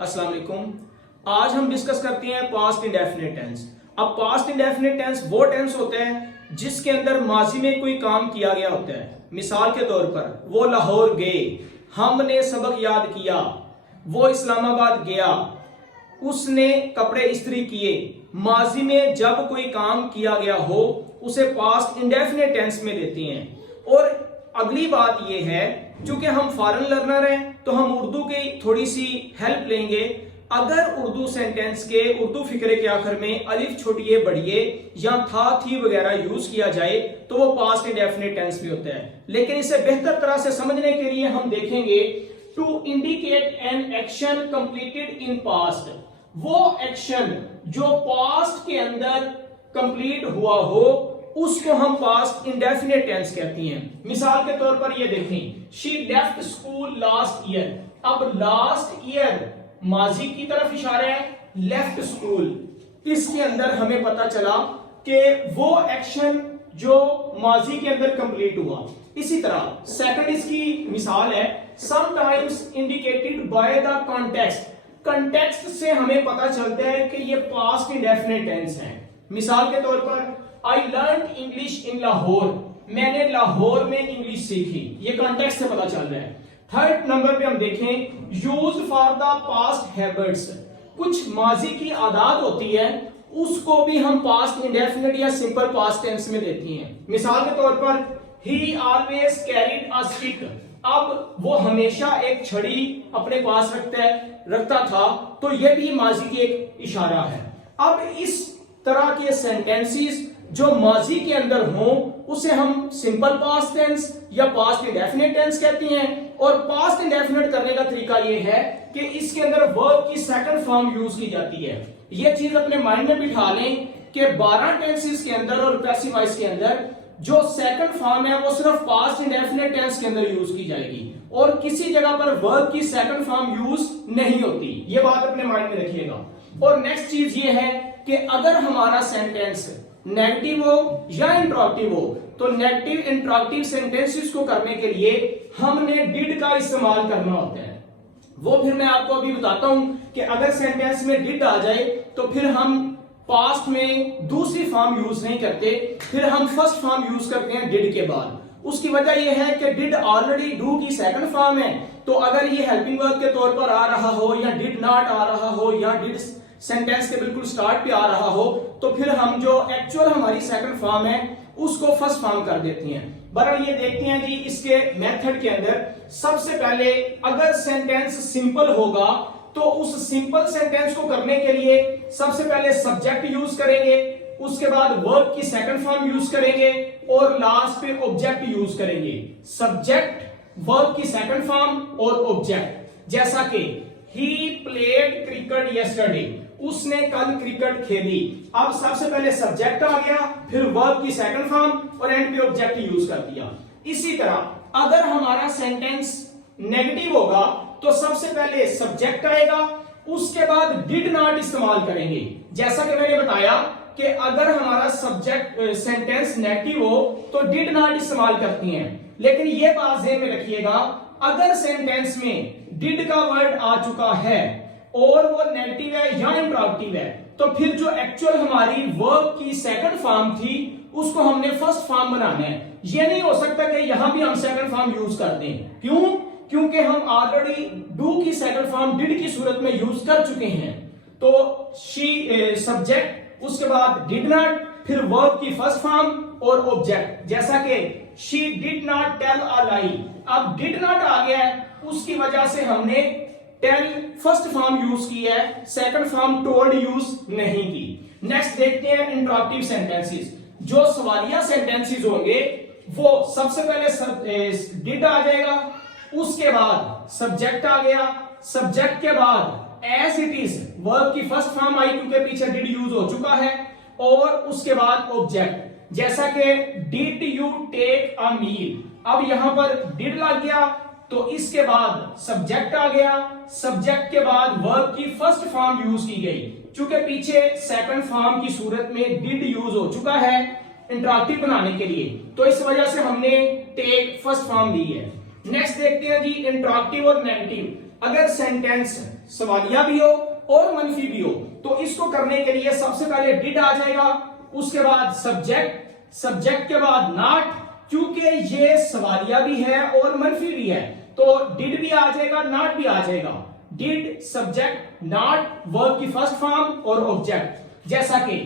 अस्सलाम वालेकुम। आज हम डिस्कस करते हैं पास्ट इंडेफिनिट टेंस। अब पास्ट इंडेफिनिट टेंस वो टेंस होता है जिसके अंदर माजी में कोई काम किया गया होता है। मिसाल के तौर पर वो लाहौर गए, हमने सबक याद किया, वो इस्लामाबाद गया, उसने कपड़े इस्त्री किए। माजी में जब कोई काम किया गया हो उसे पास्ट इंडेफिनिट टेंस में लेते हैं। और अगली बात यह है, चूंकि हम फॉरेन लर्नर हैं तो हम उर्दू की थोड़ी सी हेल्प लेंगे। अगर उर्दू सेंटेंस के उर्दू फिक्रे के आखिर में अलिफ छोटिए बढ़िए या था थी वगैरह यूज किया जाए तो वो पास्ट इंडेफिनिट टेंस भी होता है। लेकिन इसे बेहतर तरह से समझने के लिए हम देखेंगे to indicate an action completed in past, वो एक्शन जो पास्ट के अंदर कंप्लीट हुआ हो उसको हम पास्ट इंडेफिनिट टेंस कहती हैं। मिसाल के तौर पर ये देखें, she left school last year. अब लास्ट ईयर माजी की तरफ इशारा है, लेफ्ट स्कूल इसके अंदर हमें पता चला कि वो एक्शन जो माजी के अंदर कंप्लीट हुआ। इसी तरह सेकंड इसकी मिसाल है, sometimes indicated by the context. Context से हमें पता चलता है कि ये पास्ट इंडेफिनिट टेंस है। मिसाल के तौर पर I learn English in Lahore, मैंने लाहौर में इंग्लिश सीखी। ये कॉन्टेक्स्ट से पता चल रहा है। थर्ड नंबर पे हम देखें, use for the past habits. कुछ माजी की आदत होती है उसको भी हम पास्ट इंडेफिनिट या सिंपल पास्ट टेंस में लेती हैं। मिसाल के तौर पर ही ऑलवेज कैरीड अ स्टिक। अब वो हमेशा एक छड़ी अपने पास रखता था, तो ये भी माजी की एक इशारा है। अब इस तरह के सेंटेंसेस जो माजी के अंदर हों उसे हम सिंपल पास्ट टेंस या पास्ट इंडेफिनिट टेंस कहते हैं। और पास्ट इंडेफिनिट करने का तरीका यह है कि इसके अंदर वर्ब की सेकंड फॉर्म यूज की जाती है। यह चीज अपने माइंड में बिठा लें कि 12 टेंसेस के अंदर और पैसिव वॉइस के अंदर जो सेकंड फॉर्म है वो सिर्फ पास्ट इंडेफिनिट टेंस के अंदर यूज की जाएगी और किसी जगह पर वर्ब की सेकंड फॉर्म यूज नहीं होती। ये बात अपने माइंड में रखिएगा। और नेक्स्ट चीज ये है कि अगर हमारा सेंटेंस नेगेटिव हो या इंट्रोगेटिव हो तो नेगेटिव इंट्रोगेटिव सेंटेंसेस को करने के लिए हमने डिड का इस्तेमाल करना होता है। वो फिर मैं आपको अभी बताता हूं कि अगर सेंटेंस में डिड आ जाए तो फिर हम पास्ट में दूसरी फॉर्म यूज नहीं करते, फिर हम फर्स्ट फॉर्म यूज करते हैं डिड के बाद। उसकी वजह यह है कि डिड ऑलरेडी डू की सेकंड फॉर्म है, तो अगर ये हेल्पिंग वर्ब के तौर पर आ रहा हो या डिड नॉट आ रहा हो या डिड सेंटेंस के बिल्कुल स्टार्ट पे आ रहा हो तो फिर हम जो एक्चुअल हमारी सेकंड फॉर्म है उसको फर्स्ट फॉर्म कर देती हैं। बहरहाल ये देखते हैं जी इसके मेथड के अंदर। सबसे पहले अगर सेंटेंस सिंपल होगा तो उस सिंपल सेंटेंस को करने के लिए सबसे पहले सब्जेक्ट यूज करेंगे, उसके बाद वर्ब की सेकंड फॉर्म यूज करेंगे और लास्ट पे ऑब्जेक्ट यूज करेंगे। सब्जेक्ट, वर्ब की सेकंड फॉर्म और ऑब्जेक्ट। जैसा कि ही प्लेड क्रिकेट यस्टरडे, उसने कल क्रिकेट खेली। अब सबसे पहले सब्जेक्ट आ गया, फिर वर्ब की सेकंड फॉर्म और एंड पे ऑब्जेक्ट यूज कर दिया। इसी तरह अगर हमारा सेंटेंस नेगेटिव होगा तो सबसे पहले सब्जेक्ट आएगा, उसके बाद डिड नॉट इस्तेमाल करेंगे। जैसा कि मैंने बताया कि अगर हमारा सब्जेक्ट सेंटेंस नेगेटिव हो तो डिड नॉट इस्तेमाल करती हैं। लेकिन यह बात ध्यान में रखिएगा, अगर सेंटेंस में डिड का वर्ड आ चुका है और वो नेगेटिव है या इंट्रोगेटिव है तो फिर जो एक्चुअल हमारी वर्ब की सेकंड फॉर्म थी उसको हमने फर्स्ट फॉर्म बनाना है। ये नहीं हो सकता कि यहां भी हम सेकंड फॉर्म यूज कर दें। क्यों? क्योंकि हम ऑलरेडी डू की सेकंड फॉर्म डिड की सूरत में यूज कर चुके हैं। तो शी सब्जेक्ट, उसके बाद डिड नॉट, फिर वर्ब की फर्स्ट फॉर्म और ऑब्जेक्ट। जैसा कि she did not tell a lie. अब डिड नॉट आ गया है, उसकी वजह से हमने टेल फर्स्ट फॉर्म यूज की है, सेकंड फॉर्म टोल्ड यूज नहीं की। नेक्स्ट देखते हैं इंट्रोगेटिव सेंटेंसेस। जो सवालिया सेंटेंसेस होंगे वो सबसे पहले डिड आ जाएगा, उसके बाद सब्जेक्ट आ गया, सब्जेक्ट के बाद एज इट इज वर्ब की फर्स्ट फॉर्म आई क्योंकि पीछे डिड यूज हो चुका है और उसके बाद ऑब्जेक्ट। जैसा कि डिड यू टेक अ मील, अब यहां पर डिड लग गया तो इसके बाद सब्जेक्ट आ गया, सब्जेक्ट के बाद वर्ब की फर्स्ट फॉर्म यूज की गई। चूंकि पीछे सेकंड फॉर्म की सूरत में डिड यूज हो चुका है इंट्रोगेटिव बनाने के लिए, तो इस वजह से हमने टेक फर्स्ट फॉर्म ली है। नेक्स्ट देखते हैं जी इंट्रोगेटिव और नेगेटिव। अगर सेंटेंस सवालिया भी हो और मनफी भी हो तो इसको करने के लिए सबसे पहले डिड आ जाएगा, उसके बाद सब्जेक्ट, सब्जेक्ट के बाद नॉट, क्योंकि ये सवालिया भी है और मनफी भी है तो डिड भी आ जाएगा, नॉट भी आ जाएगा। डिड सब्जेक्ट नॉट वर्ब की फर्स्ट फॉर्म और ऑब्जेक्ट, जैसा कि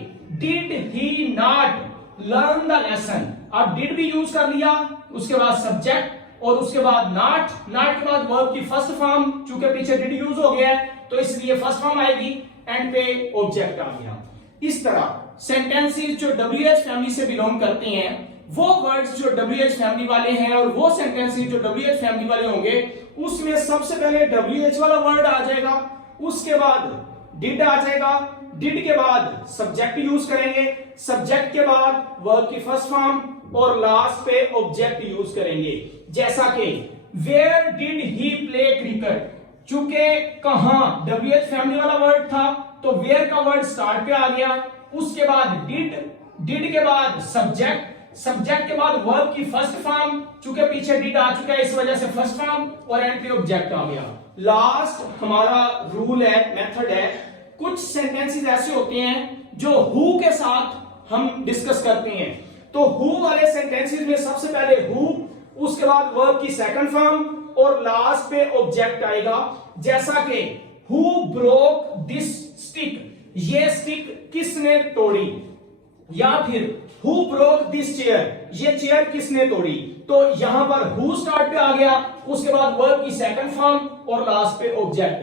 did he not learn the lesson. अब डिड भी यूज कर लिया, उसके बाद सब्जेक्ट और उसके बाद नॉट, नॉट के बाद वर्ब की फर्स्ट फॉर्म, चूंकि पीछे डिड यूज हो गया है तो इसलिए फर्स्ट फॉर्म आएगी, एंड पे ऑब्जेक्ट आ गया। इस तरह सेंटेंसेस जो WH फैमिली से बिलोंग करते हैं वो वर्ड्स जो WH फैमिली वाले हैं और वो सेंटेंसेस जो WH फैमिली वाले होंगे उसमें सबसे पहले WH वाला वर्ड आ जाएगा, उसके बाद डिड आ जाएगा, डिड के बाद सब्जेक्ट यूज करेंगे, सब्जेक्ट के बाद वर्ब की फर्स्ट फॉर्म और लास्ट पे ऑब्जेक्ट यूज करेंगे। जैसा कि where did he play cricket, चूंकि कहां WH फैमिली वाला वर्ड था तो वेयर का वर्ड स्टार्ट पे आ गया, उसके बाद डिड, डिड के बाद सब्जेक्ट, सब्जेक्ट के बाद वर्ब की फर्स्ट फॉर्म, चूंकि पीछे डिड आ चुका है इस वजह से फर्स्ट फॉर्म और एंड पे ऑब्जेक्ट आ गया। लास्ट हमारा रूल है, मेथड है, कुछ सेंटेंसेस ऐसे होते हैं जो हु के साथ हम डिस्कस करते हैं तो हु वाले सेंटेंसेस में सबसे पहले हु, उसके बाद वर्ब की सेकंड फॉर्म और लास्ट पे ऑब्जेक्ट आएगा। जैसा कि हु ब्रोक दिस स्टिक, ये स्टिक किसने तोड़ी, या फिर हु ब्रोक दिस चेयर, ये चेयर किसने तोड़ी। तो यहां पर हु स्टार्ट पे आ गया, उसके बाद वर्ब की सेकंड फॉर्म और लास्ट पे ऑब्जेक्ट।